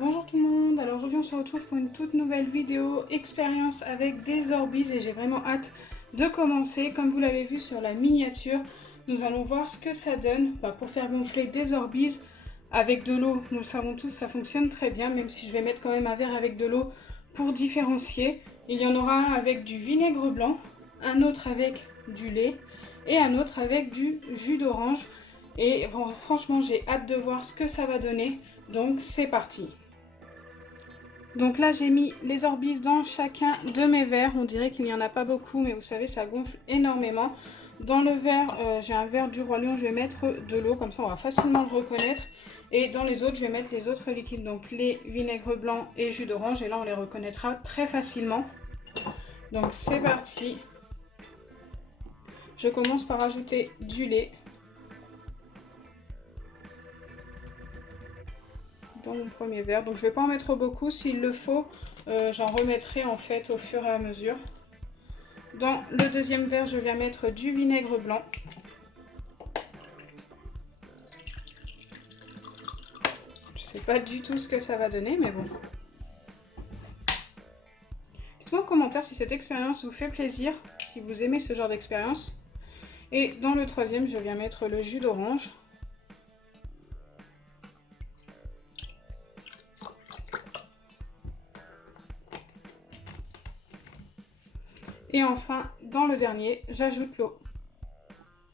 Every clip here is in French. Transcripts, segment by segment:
Bonjour tout le monde, alors aujourd'hui on se retrouve pour une toute nouvelle vidéo expérience avec des Orbeez et j'ai vraiment hâte de commencer. Comme vous l'avez vu sur la miniature, nous allons voir ce que ça donne pour faire gonfler des Orbeez avec de l'eau. Nous le savons tous, ça fonctionne très bien, même si je vais mettre quand même un verre avec de l'eau pour différencier. Il y en aura un avec du vinaigre blanc, un autre avec du lait et un autre avec du jus d'orange. Et franchement j'ai hâte de voir ce que ça va donner, donc c'est parti. Donc là j'ai mis les Orbeez dans chacun de mes verres. On dirait qu'il n'y en a pas beaucoup, mais vous savez ça gonfle énormément. Dans le verre, j'ai un verre du Roi Lion, je vais mettre de l'eau, comme ça on va facilement le reconnaître. Et dans les autres, je vais mettre les autres liquides, donc les vinaigres blancs et jus d'orange. Et là on les reconnaîtra très facilement. Donc c'est parti. Je commence par ajouter du lait dans mon premier verre. Donc je ne vais pas en mettre beaucoup, s'il le faut, j'en remettrai en fait au fur et à mesure. Dans le deuxième verre, je viens mettre du vinaigre blanc. Je sais pas du tout ce que ça va donner, mais bon. Dites-moi en commentaire si cette expérience vous fait plaisir, si vous aimez ce genre d'expérience. Et dans le troisième, je viens mettre le jus d'orange. Et enfin, dans le dernier, j'ajoute l'eau.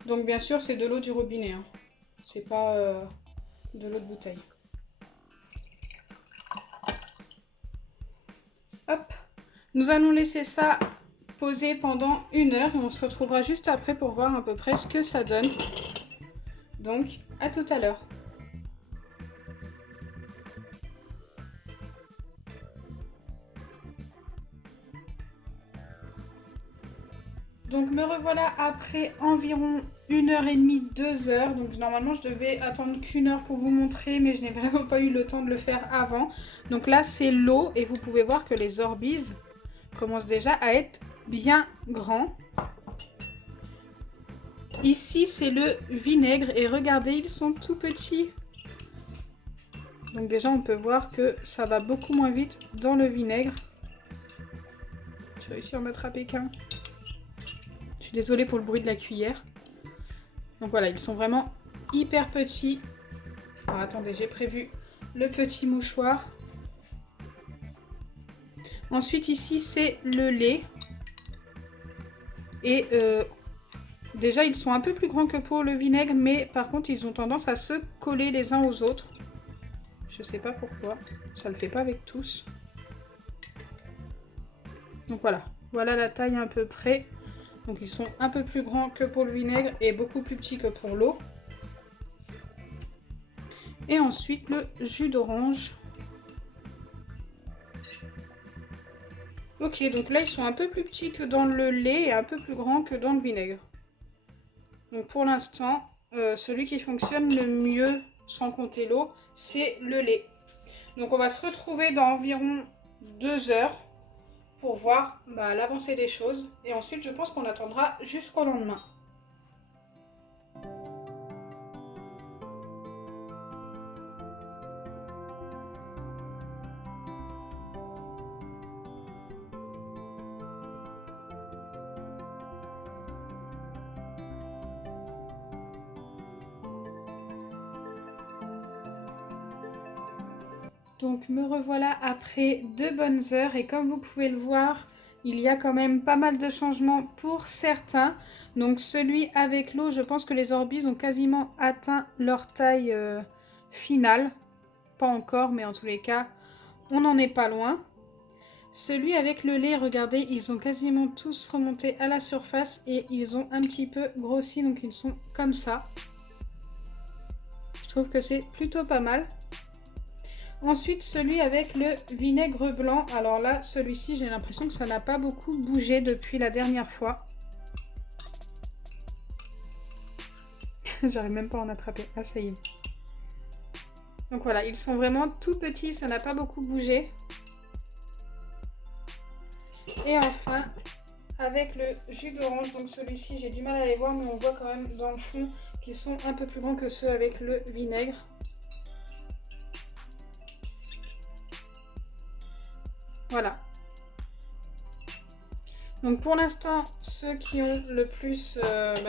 Donc bien sûr, c'est de l'eau du robinet, hein. C'est pas de l'eau de bouteille. Hop, nous allons laisser ça poser pendant 1 heure et on se retrouvera juste après pour voir à peu près ce que ça donne. Donc, à tout à l'heure. Donc me revoilà après environ 1h30, 2 heures. Donc normalement je devais attendre qu'1 heure pour vous montrer, mais je n'ai vraiment pas eu le temps de le faire avant. Donc là c'est l'eau et vous pouvez voir que les Orbeez commencent déjà à être bien grands. Ici c'est le vinaigre et regardez, ils sont tout petits. Donc déjà on peut voir que ça va beaucoup moins vite dans le vinaigre. J'ai réussi à en attraper qu'un. Je suis désolée pour le bruit de la cuillère. Donc voilà, ils sont vraiment hyper petits. Alors attendez, j'ai prévu le petit mouchoir. Ensuite ici c'est le lait. Et déjà ils sont un peu plus grands que pour le vinaigre, mais par contre ils ont tendance à se coller les uns aux autres. Je sais pas pourquoi, ça le fait pas avec tous. Donc voilà, voilà la taille à peu près. Donc ils sont un peu plus grands que pour le vinaigre et beaucoup plus petits que pour l'eau. Et ensuite le jus d'orange. Ok, donc là ils sont un peu plus petits que dans le lait et un peu plus grands que dans le vinaigre. Donc pour l'instant, celui qui fonctionne le mieux, sans compter l'eau, c'est le lait. Donc on va se retrouver dans environ 2 heures pour voir l'avancée des choses. Et ensuite je pense qu'on attendra jusqu'au lendemain. Donc me revoilà après 2 bonnes heures et comme vous pouvez le voir, il y a quand même pas mal de changements pour certains. Donc celui avec l'eau, je pense que les Orbeez ont quasiment atteint leur taille finale. Pas encore, mais en tous les cas, on n'en est pas loin. Celui avec le lait, regardez, ils ont quasiment tous remonté à la surface et ils ont un petit peu grossi, donc ils sont comme ça. Je trouve que c'est plutôt pas mal. Ensuite, celui avec le vinaigre blanc. Alors là, celui-ci, j'ai l'impression que ça n'a pas beaucoup bougé depuis la dernière fois. J'arrive même pas à en attraper. Ah, ça y est. Donc voilà, ils sont vraiment tout petits, ça n'a pas beaucoup bougé. Et enfin, avec le jus d'orange, donc celui-ci, j'ai du mal à les voir, mais on voit quand même dans le fond qu'ils sont un peu plus grands que ceux avec le vinaigre. Voilà. Donc pour l'instant, ceux qui ont le plus,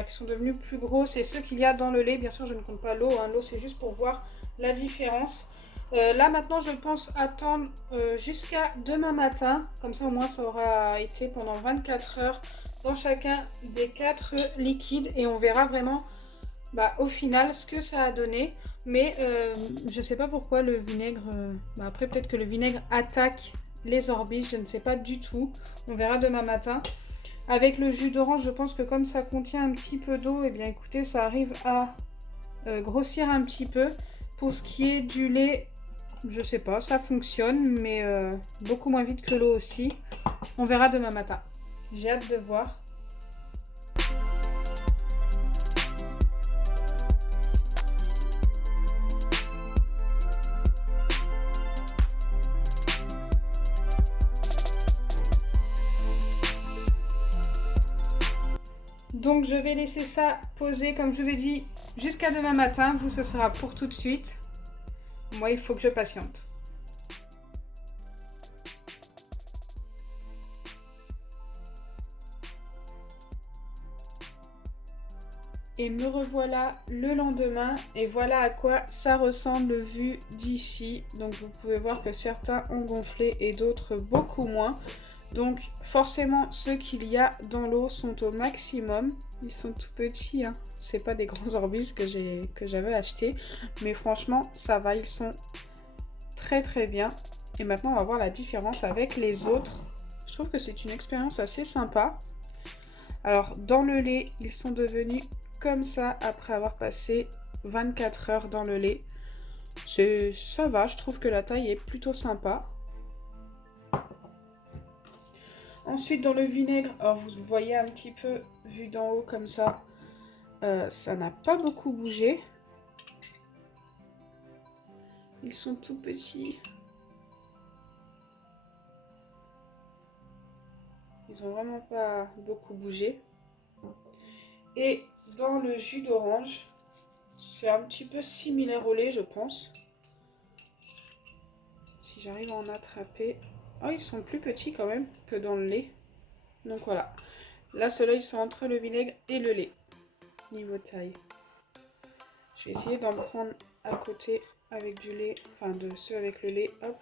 qui sont devenus plus gros, c'est ceux qu'il y a dans le lait. Bien sûr, je ne compte pas l'eau, hein. L'eau, c'est juste pour voir la différence. Là, maintenant, je pense attendre jusqu'à demain matin. Comme ça, au moins, ça aura été pendant 24 heures dans chacun des 4 liquides. Et on verra vraiment, au final, ce que ça a donné. Mais je ne sais pas pourquoi le vinaigre... après, peut-être que le vinaigre attaque les Orbis, je ne sais pas du tout. On verra demain matin. Avec le jus d'orange, je pense que comme ça contient un petit peu d'eau, et bien écoutez, ça arrive à grossir un petit peu. Pour ce qui est du lait, je sais pas, ça fonctionne, mais beaucoup moins vite que l'eau aussi. On verra demain matin. J'ai hâte de voir. Donc je vais laisser ça poser, comme je vous ai dit, jusqu'à demain matin. Vous, ce sera pour tout de suite. Moi, il faut que je patiente. Et me revoilà le lendemain. Et voilà à quoi ça ressemble vu d'ici. Donc vous pouvez voir que certains ont gonflé et d'autres beaucoup moins. Donc forcément, ceux qu'il y a dans l'eau sont au maximum. Ils sont tout petits, hein. C'est pas des gros Orbis que j'avais acheté. Mais franchement, ça va, ils sont très très bien. Et maintenant, on va voir la différence avec les autres. Je trouve que c'est une expérience assez sympa. Alors, dans le lait, ils sont devenus comme ça après avoir passé 24 heures dans le lait. Ça va, je trouve que la taille est plutôt sympa. Ensuite, dans le vinaigre, alors vous voyez un petit peu, vu d'en haut comme ça, ça n'a pas beaucoup bougé. Ils sont tout petits. Ils n'ont vraiment pas beaucoup bougé. Et dans le jus d'orange, c'est un petit peu similaire au lait, je pense. Si j'arrive à en attraper... Oh, ils sont plus petits quand même que dans le lait. Donc voilà. Là, ceux-là, ils sont entre le vinaigre et le lait. Niveau taille. Je vais essayer d'en prendre à côté avec du lait. Enfin, de ceux avec le lait. Hop.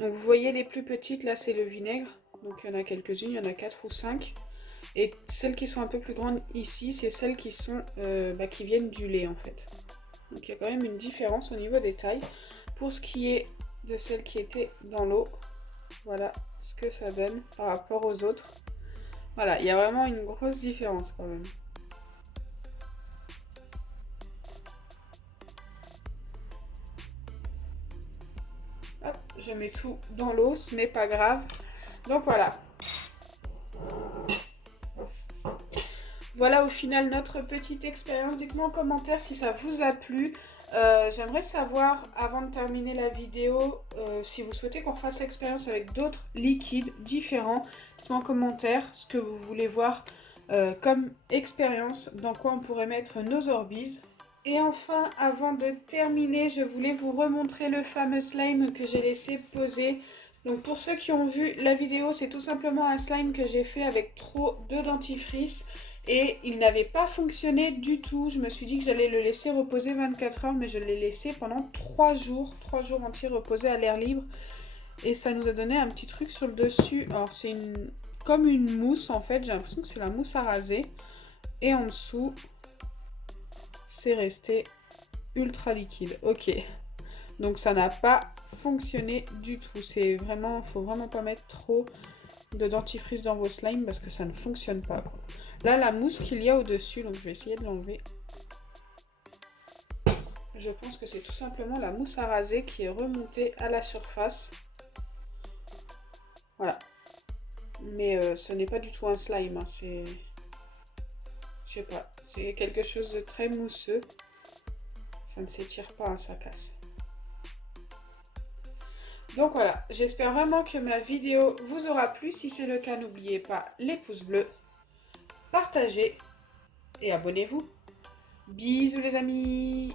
Donc vous voyez les plus petites, là, c'est le vinaigre. Donc il y en a quelques-unes, il y en a 4 ou 5. Et celles qui sont un peu plus grandes ici, c'est celles qui sont qui viennent du lait en fait. Donc il y a quand même une différence au niveau des tailles. Pour ce qui est de celles qui étaient dans l'eau, voilà ce que ça donne par rapport aux autres. Voilà, il y a vraiment une grosse différence quand même. Hop, je mets tout dans l'eau, ce n'est pas grave. Donc voilà. Voilà au final notre petite expérience. Dites-moi en commentaire si ça vous a plu. J'aimerais savoir, avant de terminer la vidéo, si vous souhaitez qu'on fasse l'expérience avec d'autres liquides différents. Dites-moi en commentaire ce que vous voulez voir comme expérience, dans quoi on pourrait mettre nos Orbis. Et enfin, avant de terminer, je voulais vous remontrer le fameux slime que j'ai laissé poser. Donc pour ceux qui ont vu la vidéo, c'est tout simplement un slime que j'ai fait avec trop de dentifrice. Et il n'avait pas fonctionné du tout. Je me suis dit que j'allais le laisser reposer 24 heures, mais je l'ai laissé pendant 3 jours. 3 jours entiers reposé à l'air libre. Et ça nous a donné un petit truc sur le dessus. Alors c'est comme une mousse en fait. J'ai l'impression que c'est la mousse à raser. Et en dessous, c'est resté ultra liquide. Ok. Donc ça n'a pas fonctionné du tout. C'est vraiment, faut vraiment pas mettre trop de dentifrice dans vos slimes parce que ça ne fonctionne pas, quoi. Là, la mousse qu'il y a au-dessus, donc je vais essayer de l'enlever. Je pense que c'est tout simplement la mousse à raser qui est remontée à la surface. Voilà. Mais ce n'est pas du tout un slime, hein. C'est... Je sais pas. C'est quelque chose de très mousseux. Ça ne s'étire pas, hein, ça casse. Donc voilà, j'espère vraiment que ma vidéo vous aura plu. Si c'est le cas, n'oubliez pas les pouces bleus. Partagez et abonnez-vous. Bisous les amis!